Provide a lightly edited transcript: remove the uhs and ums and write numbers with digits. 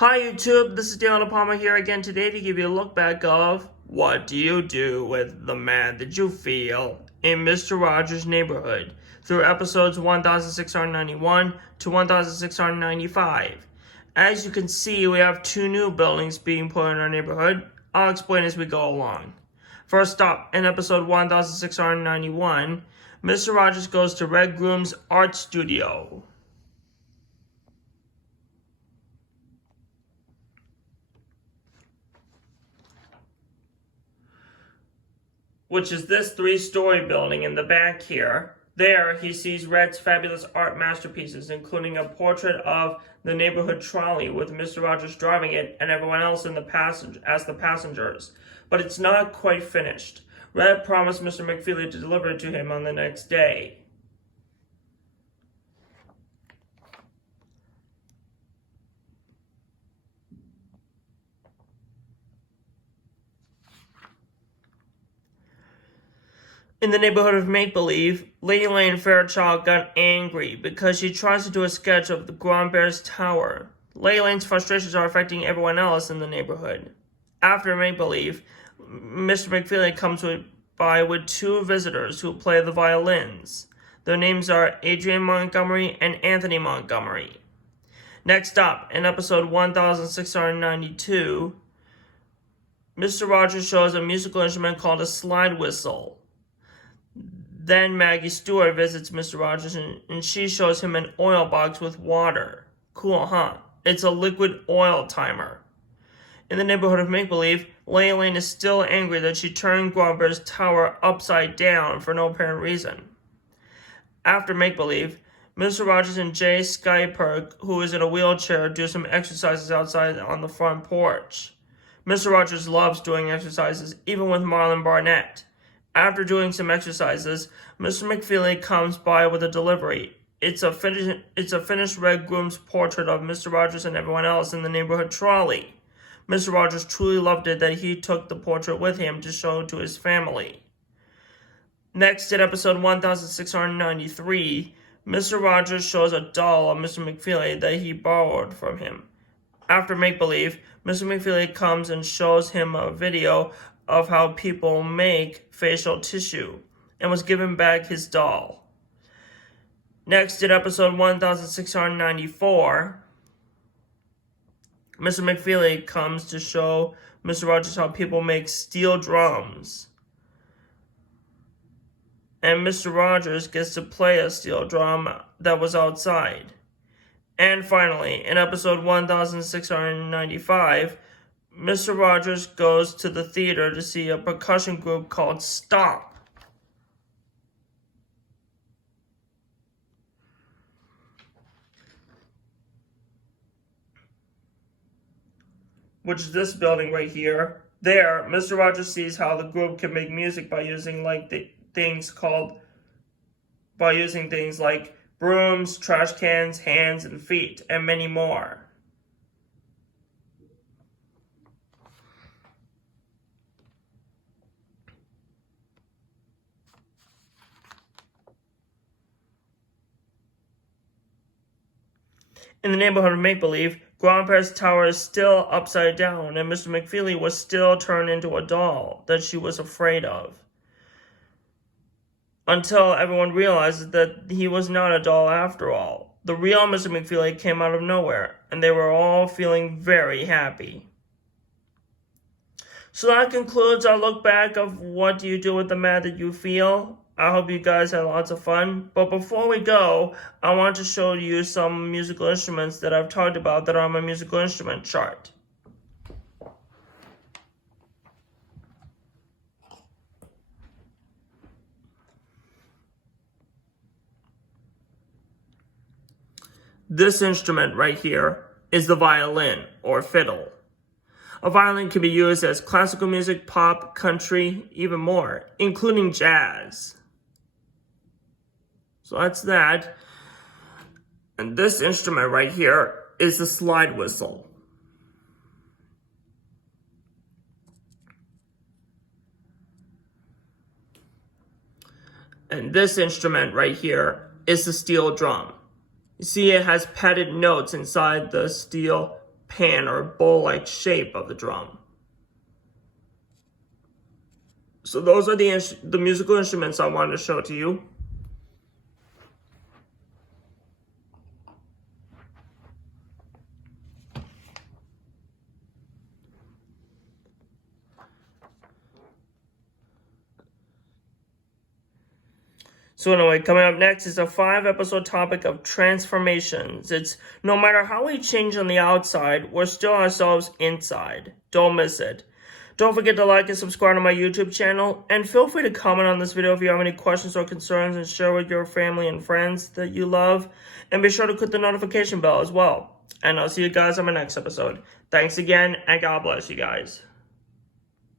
Hi YouTube, this is Daniel Palmer here again today to give you a look back of what do you do with the man that you feel in Mr. Rogers' Neighborhood through episodes 1691 to 1695. As you can see, we have two new buildings being put in our neighborhood. I'll explain as we go along. First up, in episode 1691, Mr. Rogers goes to Red Grooms' art studio. Which is this three-story building in the back here. There, he sees Red's fabulous art masterpieces, including a portrait of the neighborhood trolley with Mr. Rogers driving it and everyone else in the as the passengers. But it's not quite finished. Red promised Mr. McFeely to deliver it to him on the next day. In the neighborhood of Make-Believe, Lady Lane Fairchild got angry because she tries to do a sketch of the Grombear's Tower. Lady Lane's frustrations are affecting everyone else in the neighborhood. After Make-Believe, Mr. McFeely comes by with two visitors who play the violins. Their names are Adrian Montgomery and Anthony Montgomery. Next up, in episode 1692, Mr. Rogers shows a musical instrument called a slide whistle. Then Maggie Stewart visits Mr. Rogers and she shows him an oil box with water. Cool, huh? It's a liquid oil timer. In the neighborhood of Make-Believe, Lady Lane is still angry that she turned Grombear's Tower upside down for no apparent reason. After Make-Believe, Mr. Rogers and Jay Skyperk, who is in a wheelchair, do some exercises outside on the front porch. Mr. Rogers loves doing exercises, even with Marlon Barnett. After doing some exercises, Mr. McFeely comes by with a delivery. It's a finished Red Grooms portrait of Mr. Rogers and everyone else in the neighborhood trolley. Mr. Rogers truly loved it that he took the portrait with him to show to his family. Next, in episode 1693, Mr. Rogers shows a doll of Mr. McFeely that he borrowed from him. After Make-Believe, Mr. McFeely comes and shows him a video of how people make facial tissue, and was given back his doll. Next, in episode 1694, Mr. McFeely comes to show Mr. Rogers how people make steel drums. And Mr. Rogers gets to play a steel drum that was outside. And finally, in episode 1695, Mr. Rogers goes to the theater to see a percussion group called Stop. Which is this building right here. There, Mr. Rogers sees how the group can make music by using things like brooms, trash cans, hands, and feet, and many more. In the neighborhood of Make-Believe, Grombear's Tower is still upside down, and Mr. McFeely was still turned into a doll that she was afraid of. Until everyone realizes that he was not a doll after all. The real Mr. McFeely came out of nowhere, and they were all feeling very happy. So that concludes our look back of what do you do with the man that you feel. I hope you guys had lots of fun. But before we go, I want to show you some musical instruments that I've talked about that are on my musical instrument chart. This instrument right here is the violin or fiddle. A violin can be used as classical music, pop, country, even more, including jazz. So that's that. And this instrument right here is the slide whistle. And this instrument right here is the steel drum. You see it has padded notes inside the steel pan or bowl-like shape of the drum. So those are the musical instruments I wanted to show to you. So anyway, coming up next is a 5-episode topic of transformations. It's no matter how we change on the outside, we're still ourselves inside. Don't miss it. Don't forget to like and subscribe to my YouTube channel, and feel free to comment on this video if you have any questions or concerns and share with your family and friends that you love. And be sure to click the notification bell as well. And I'll see you guys on my next episode. Thanks again, and God bless you guys.